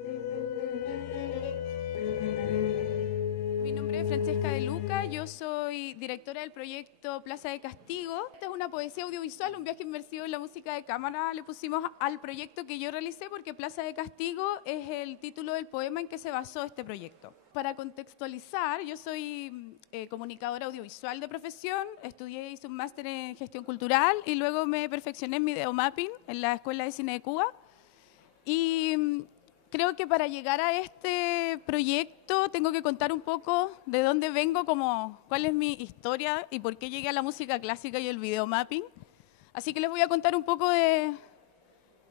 Mi nombre es Francesca De Luca, yo soy directora del proyecto Plaza de Castigo. Esta es una poesía audiovisual, un viaje inmersivo en la música de cámara. Le pusimos al proyecto que yo realicé porque Plaza de Castigo es el título del poema en que se basó este proyecto. Para contextualizar, yo soy comunicadora audiovisual de profesión, estudié, hice un máster en gestión cultural y luego me perfeccioné en videomapping en la Escuela de Cine de Cuba. Y creo que para llegar a este proyecto tengo que contar un poco de dónde vengo, como cuál es mi historia y por qué llegué a la música clásica y el videomapping. Así que les voy a contar un poco de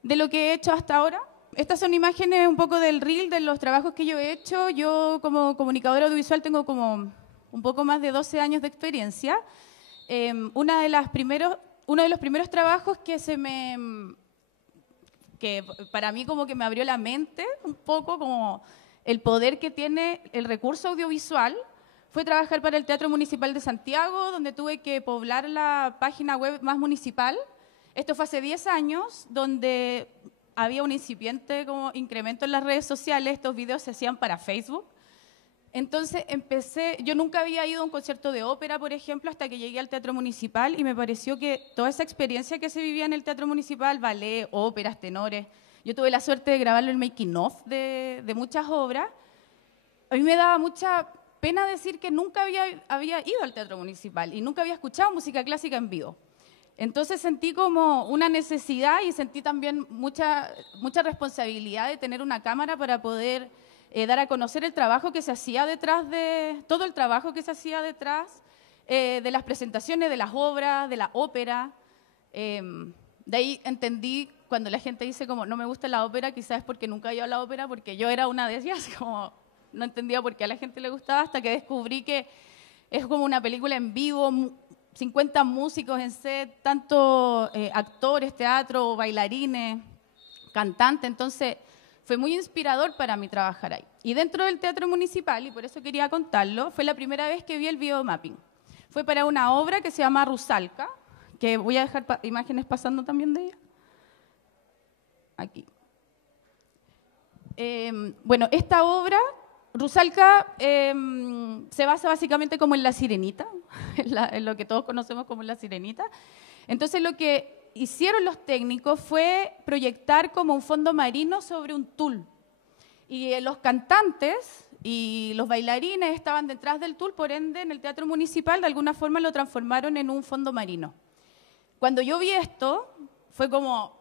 lo que he hecho hasta ahora. Estas son imágenes un poco del reel, de los trabajos que yo he hecho. Yo como comunicadora audiovisual tengo como un poco más de 12 años de experiencia. Uno de los primeros trabajos que para mí como que me abrió la mente un poco, como el poder que tiene el recurso audiovisual, fue trabajar para el Teatro Municipal de Santiago, donde tuve que poblar la página web más municipal. Esto fue hace 10 años, donde había un incipiente como incremento en las redes sociales, estos videos se hacían para Facebook. Entonces yo nunca había ido a un concierto de ópera, por ejemplo, hasta que llegué al Teatro Municipal y me pareció que toda esa experiencia que se vivía en el Teatro Municipal, ballet, óperas, tenores, yo tuve la suerte de grabarlo en making of de muchas obras. A mí me daba mucha pena decir que nunca había ido al Teatro Municipal y nunca había escuchado música clásica en vivo. Entonces sentí como una necesidad y sentí también mucha responsabilidad de tener una cámara para poder dar a conocer el trabajo que se hacía detrás todo el trabajo que se hacía detrás de las presentaciones, de las obras, de la ópera. De ahí entendí cuando la gente dice como no me gusta la ópera, quizás es porque nunca he ido a la ópera, porque yo era una de ellas, como no entendía por qué a la gente le gustaba, hasta que descubrí que es como una película en vivo, 50 músicos en set, tanto actores, teatro, bailarines, cantantes. Entonces fue muy inspirador para mí trabajar ahí. Y dentro del Teatro Municipal, y por eso quería contarlo, fue la primera vez que vi el videomapping. Fue para una obra que se llama Rusalka, que voy a dejar imágenes pasando también de ella. Aquí. Bueno, esta obra, Rusalka, se basa básicamente como en La Sirenita, en lo que todos conocemos como La Sirenita. Entonces lo que hicieron los técnicos fue proyectar como un fondo marino sobre un tul. Y los cantantes y los bailarines estaban detrás del tul, por ende en el Teatro Municipal de alguna forma lo transformaron en un fondo marino. Cuando yo vi esto, fue como,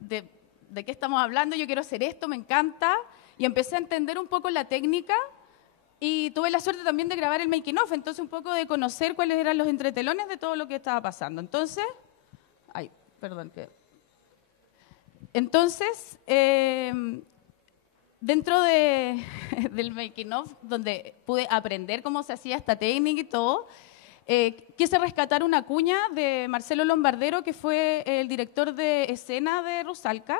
¿de qué estamos hablando? Yo quiero hacer esto, me encanta. Y empecé a entender un poco la técnica y tuve la suerte también de grabar el making of, entonces un poco de conocer cuáles eran los entretelones de todo lo que estaba pasando. Entonces, dentro del making of, donde pude aprender cómo se hacía esta técnica y todo, quise rescatar una cuña de Marcelo Lombardero, que fue el director de escena de Rusalka.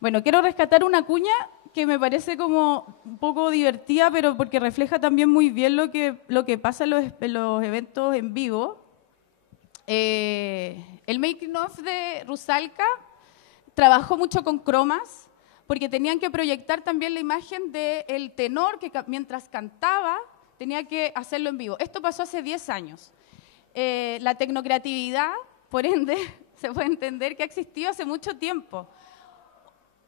Bueno, quiero rescatar una cuña que me parece como un poco divertida, pero porque refleja también muy bien lo que pasa en los eventos en vivo. El making of de Rusalka trabajó mucho con cromas, porque tenían que proyectar también la imagen del tenor que mientras cantaba tenía que hacerlo en vivo. Esto pasó hace 10 años. La tecnocreatividad, por ende, se puede entender que ha existido hace mucho tiempo.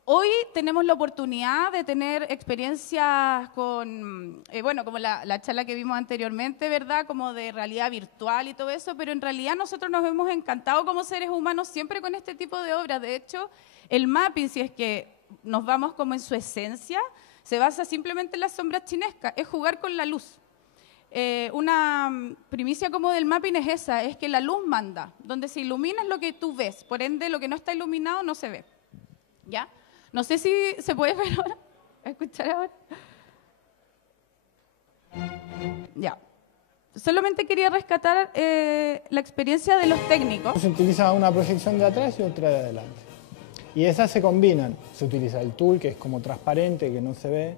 Hoy tenemos la oportunidad de tener experiencias con, como la charla que vimos anteriormente, ¿verdad? Como de realidad virtual y todo eso, pero en realidad nosotros nos hemos encantado como seres humanos siempre con este tipo de obras. De hecho, el mapping, si es que nos vamos como en su esencia, se basa simplemente en las sombras chinescas, es jugar con la luz. Una primicia como del mapping es esa, es que la luz manda, donde se ilumina es lo que tú ves, por ende lo que no está iluminado no se ve, ¿ya? No sé si se puede ver ahora, escuchar ahora. Ya. Solamente quería rescatar la experiencia de los técnicos. Se utiliza una proyección de atrás y otra de adelante. Y esas se combinan. Se utiliza el tul, que es como transparente, que no se ve.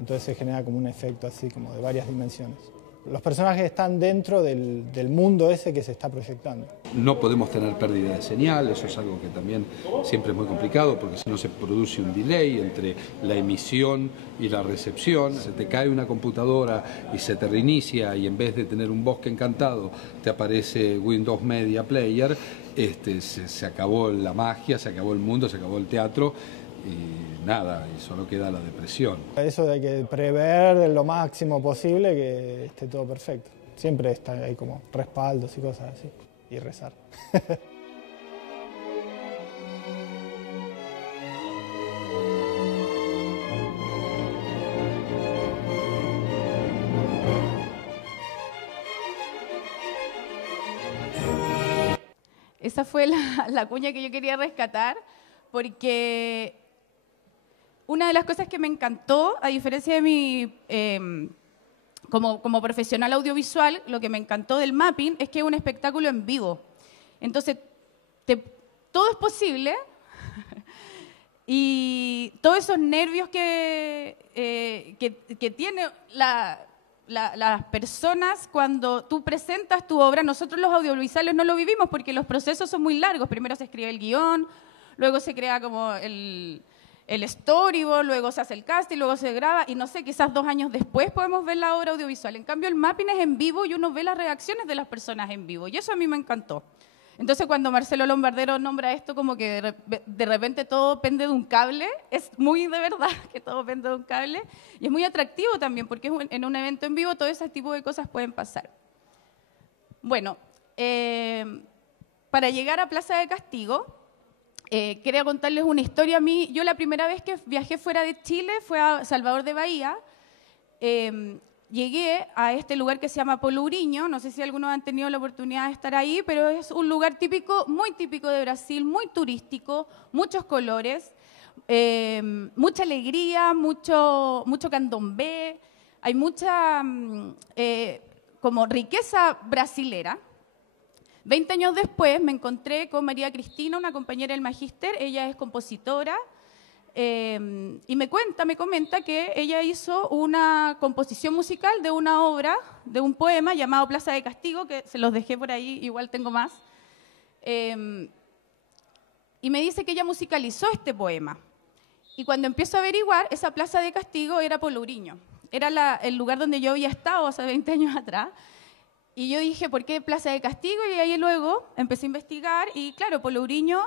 Entonces se genera como un efecto así, como de varias dimensiones. Los personajes están dentro del mundo ese que se está proyectando. No podemos tener pérdida de señal, eso es algo que también siempre es muy complicado porque si no se produce un delay entre la emisión y la recepción. Se te cae una computadora y se te reinicia y en vez de tener un bosque encantado te aparece Windows Media Player, se acabó la magia, se acabó el mundo, se acabó el teatro. Y nada, y solo queda la depresión. Eso de que prever lo máximo posible que esté todo perfecto. Siempre está ahí como respaldos y cosas así, y rezar. Esa fue la cuña que yo quería rescatar, porque una de las cosas que me encantó, a diferencia de mi, como profesional audiovisual, lo que me encantó del mapping es que es un espectáculo en vivo. Entonces, todo es posible y todos esos nervios que tienen las personas cuando tú presentas tu obra, nosotros los audiovisuales no lo vivimos porque los procesos son muy largos. Primero se escribe el guión, luego se crea como el storyboard, luego se hace el casting, luego se graba y no sé, quizás 2 años después podemos ver la obra audiovisual. En cambio, el mapping es en vivo y uno ve las reacciones de las personas en vivo y eso a mí me encantó. Entonces, cuando Marcelo Lombardero nombra esto como que de repente todo pende de un cable, es muy de verdad que todo pende de un cable y es muy atractivo también porque en un evento en vivo todo ese tipo de cosas pueden pasar. Bueno, para llegar a Plaza de Castigo, quería contarles una historia a mí. Yo la primera vez que viajé fuera de Chile fue a Salvador de Bahía. Llegué a este lugar que se llama Pelourinho, no sé si algunos han tenido la oportunidad de estar ahí, pero es un lugar típico, muy típico de Brasil, muy turístico, muchos colores, mucha alegría, mucho candomblé, hay mucha como riqueza brasilera. 20 años después me encontré con María Cristina, una compañera del magíster, ella es compositora, y me comenta que ella hizo una composición musical de una obra, de un poema llamado Plaza de Castigo, que se los dejé por ahí, igual tengo más, y me dice que ella musicalizó este poema. Y cuando empiezo a averiguar, esa Plaza de Castigo era Pelourinho, era el lugar donde yo había estado hace 20 años atrás. Y yo dije, ¿por qué Plaza de Castigo? Y ahí luego empecé a investigar y claro, Pelourinho,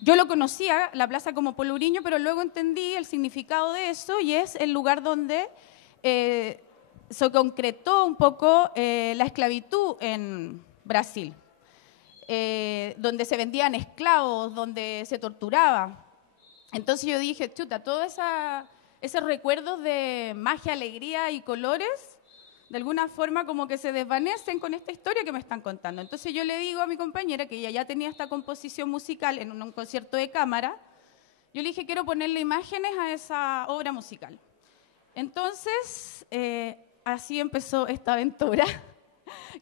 yo lo conocía, la plaza como Pelourinho, pero luego entendí el significado de eso y es el lugar donde se concretó un poco la esclavitud en Brasil, donde se vendían esclavos, donde se torturaba. Entonces yo dije, chuta, todos esos recuerdos de magia, alegría y colores, de alguna forma como que se desvanecen con esta historia que me están contando. Entonces yo le digo a mi compañera, que ella ya tenía esta composición musical en un concierto de cámara, yo le dije, quiero ponerle imágenes a esa obra musical. Entonces, así empezó esta aventura,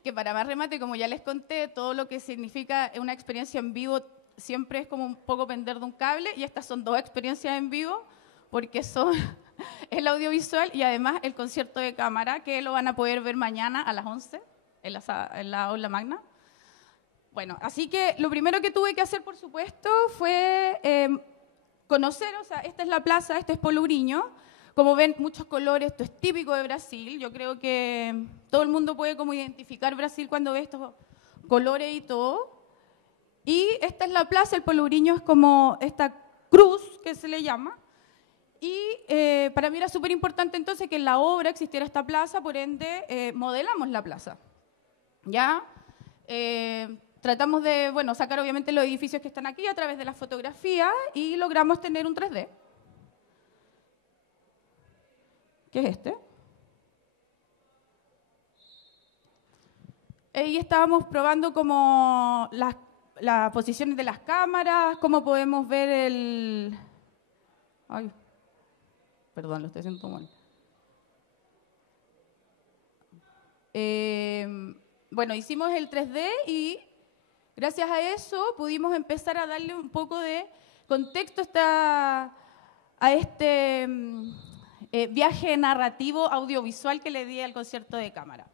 que para más remate, como ya les conté, todo lo que significa una experiencia en vivo siempre es como un poco pender de un cable, y estas son 2 experiencias en vivo, porque son el audiovisual y además el concierto de cámara, que lo van a poder ver mañana a las 11 en la aula magna. Bueno, así que lo primero que tuve que hacer, por supuesto, fue conocer, o sea, esta es la plaza, este es Pelourinho. Como ven, muchos colores, esto es típico de Brasil. Yo creo que todo el mundo puede como identificar Brasil cuando ve estos colores y todo. Y esta es la plaza, el Pelourinho es como esta cruz que se le llama. Y para mí era súper importante entonces que en la obra existiera esta plaza, por ende modelamos la plaza. ¿Ya? Tratamos de, bueno, sacar obviamente los edificios que están aquí a través de la fotografía y logramos tener un 3D. ¿Qué es este? Ahí estábamos probando como las posiciones de las cámaras, cómo podemos ver el... Ay, perdón, lo estoy haciendo mal. Bueno, hicimos el 3D y gracias a eso pudimos empezar a darle un poco de contexto a viaje narrativo audiovisual que le di al concierto de cámara.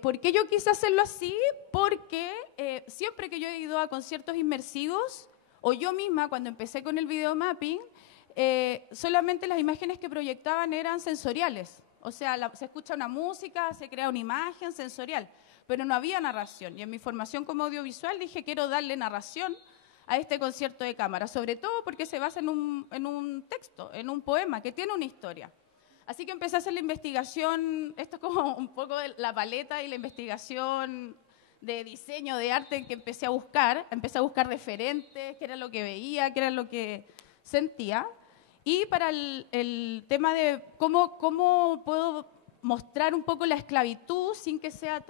¿Por qué yo quise hacerlo así? Porque siempre que yo he ido a conciertos inmersivos, o yo misma cuando empecé con el videomapping, solamente las imágenes que proyectaban eran sensoriales. O sea, se escucha una música, se crea una imagen sensorial, pero no había narración. Y en mi formación como audiovisual dije, quiero darle narración a este concierto de cámara, sobre todo porque se basa en un texto, en un poema que tiene una historia. Así que empecé a hacer la investigación, esto es como un poco de la paleta y la investigación de diseño, de arte que empecé a buscar referentes, qué era lo que veía, qué era lo que sentía. Y para el tema de cómo puedo mostrar un poco la esclavitud sin que sea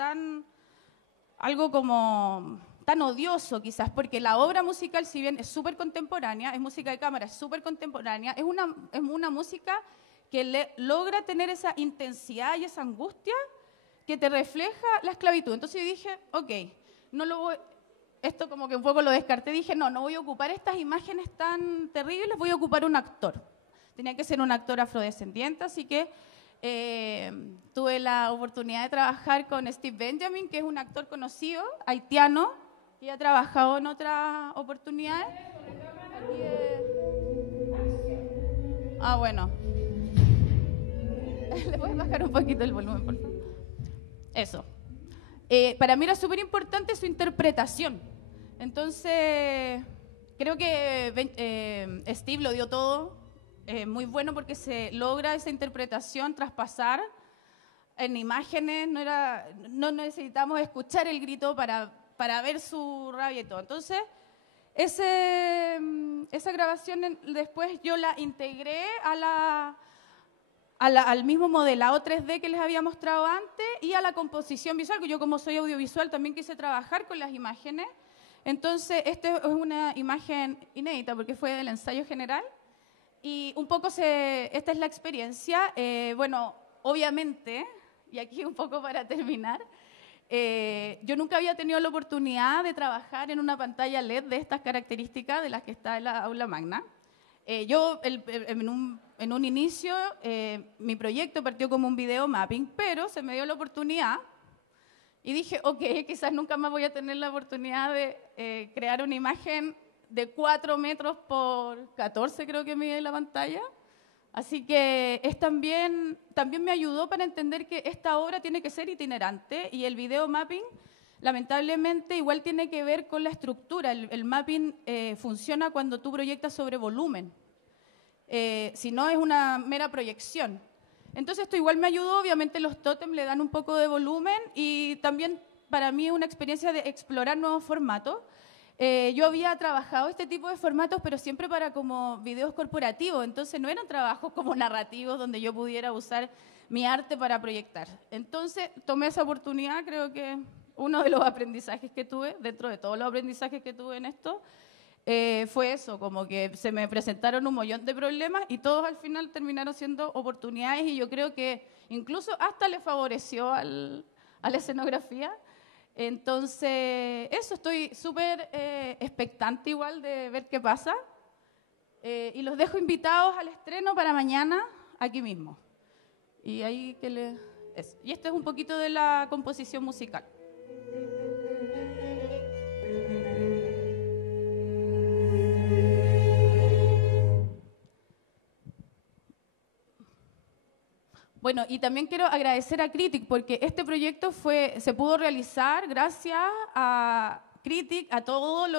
algo como tan odioso quizás, porque la obra musical, si bien es súper contemporánea, es música de cámara, es súper contemporánea, es una música que logra tener esa intensidad y esa angustia que te refleja la esclavitud. Entonces yo dije, ok, esto como que un poco lo descarté, dije, no voy a ocupar estas imágenes tan terribles, voy a ocupar un actor. Tenía que ser un actor afrodescendiente, así que tuve la oportunidad de trabajar con Steve Benjamin, que es un actor conocido, haitiano, que ha trabajado en otras oportunidades. Bueno. ¿Le puedes bajar un poquito el volumen, por favor? Eso. Para mí era súper importante su interpretación. Entonces, creo que Steve lo dio todo. Muy bueno porque se logra esa interpretación traspasar en imágenes. No necesitamos escuchar el grito para ver su rabia y todo. Entonces, esa grabación después yo la integré al mismo modelado 3D que les había mostrado antes y a la composición visual, que yo como soy audiovisual también quise trabajar con las imágenes. Entonces, esta es una imagen inédita porque fue del ensayo general y un poco esta es la experiencia. Bueno, obviamente, y aquí un poco para terminar, yo nunca había tenido la oportunidad de trabajar en una pantalla LED de estas características de las que está en la aula magna. Yo en un inicio mi proyecto partió como un video mapping, pero se me dio la oportunidad y dije, ok, quizás nunca más voy a tener la oportunidad de crear una imagen de 4 metros por 14, creo que mide la pantalla. Así que también me ayudó para entender que esta obra tiene que ser itinerante y el video mapping lamentablemente igual tiene que ver con la estructura. El mapping funciona cuando tú proyectas sobre volumen, si no es una mera proyección. Entonces esto igual me ayudó, obviamente los tótems le dan un poco de volumen y también para mí es una experiencia de explorar nuevos formatos. Yo había trabajado este tipo de formatos, pero siempre para como videos corporativos, entonces no eran trabajos como narrativos donde yo pudiera usar mi arte para proyectar. Entonces tomé esa oportunidad, creo que uno de los aprendizajes que tuve, dentro de todos los aprendizajes que tuve en esto, fue eso, como que se me presentaron un montón de problemas y todos al final terminaron siendo oportunidades y yo creo que incluso hasta le favoreció a la escenografía. Entonces, eso, estoy súper expectante igual de ver qué pasa y los dejo invitados al estreno para mañana aquí mismo. Y ahí y esto es un poquito de la composición musical. Bueno, y también quiero agradecer a Critic porque este proyecto se pudo realizar gracias a Critic, a todas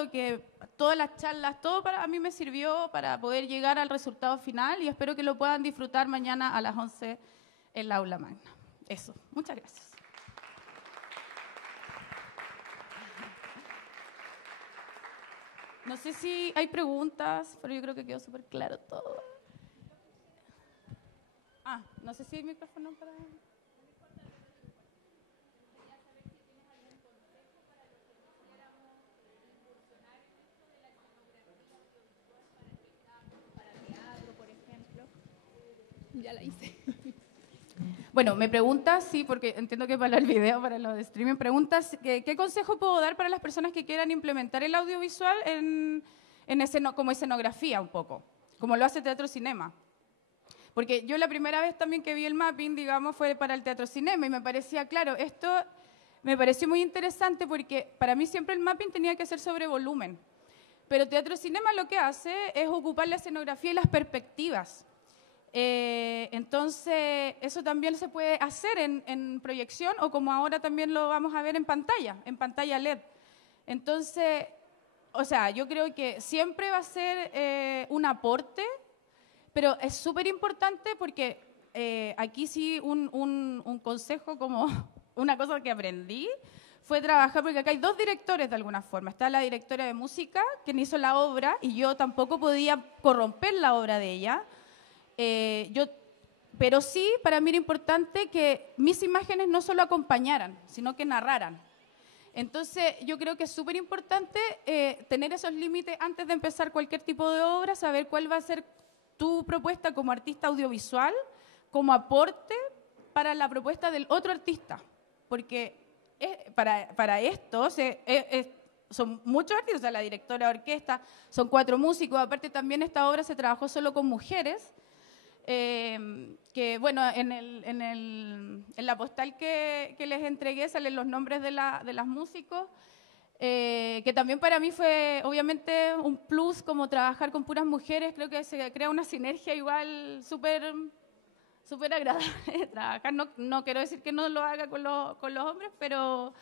las charlas, todo a mí me sirvió para poder llegar al resultado final y espero que lo puedan disfrutar mañana a las 11 en la aula magna. Eso, muchas gracias. No sé si hay preguntas, pero yo creo que quedó súper claro todo. No sé si hay micrófono para... Ya la hice. Bueno, me preguntas, sí, porque entiendo que para el video, para los de streaming, preguntas, ¿qué consejo puedo dar para las personas que quieran implementar el audiovisual como escenografía un poco, como lo hace Teatro Cinema? Porque yo la primera vez también que vi el mapping, digamos, fue para el Teatro Cinema y me parecía, claro, esto me pareció muy interesante porque para mí siempre el mapping tenía que ser sobre volumen. Pero Teatro Cinema lo que hace es ocupar la escenografía y las perspectivas. Entonces, eso también se puede hacer en proyección o como ahora también lo vamos a ver en pantalla LED. Entonces, o sea, yo creo que siempre va a ser un aporte, pero es súper importante porque aquí sí un consejo, como una cosa que aprendí, fue trabajar, porque acá hay dos directores de alguna forma. Está la directora de música, quien hizo la obra, y yo tampoco podía corromper la obra de ella. Pero sí, para mí era importante que mis imágenes no solo acompañaran, sino que narraran. Entonces, yo creo que es súper importante tener esos límites antes de empezar cualquier tipo de obra, saber cuál va a ser tu propuesta como artista audiovisual, como aporte para la propuesta del otro artista. Porque para esto son muchos artistas, o sea, la directora de orquesta, son 4 músicos, aparte también esta obra se trabajó solo con mujeres, que bueno, en la postal que les entregué salen los nombres de las músicos, que también para mí fue obviamente un plus como trabajar con puras mujeres, creo que se crea una sinergia igual súper agradable de trabajar. No quiero decir que no lo haga con los hombres, pero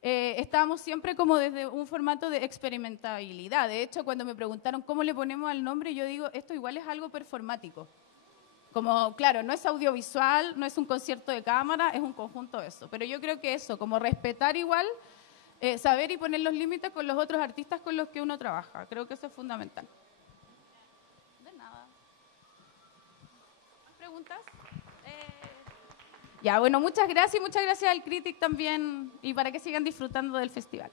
estábamos siempre como desde un formato de experimentabilidad. De hecho, cuando me preguntaron cómo le ponemos al nombre, yo digo, esto igual es algo performático. Como, claro, no es audiovisual, no es un concierto de cámara, es un conjunto de eso. Pero yo creo que eso, como respetar igual, saber y poner los límites con los otros artistas con los que uno trabaja. Creo que eso es fundamental. De nada. ¿Más preguntas? Ya, bueno, muchas gracias y muchas gracias al Critic también y para que sigan disfrutando del festival.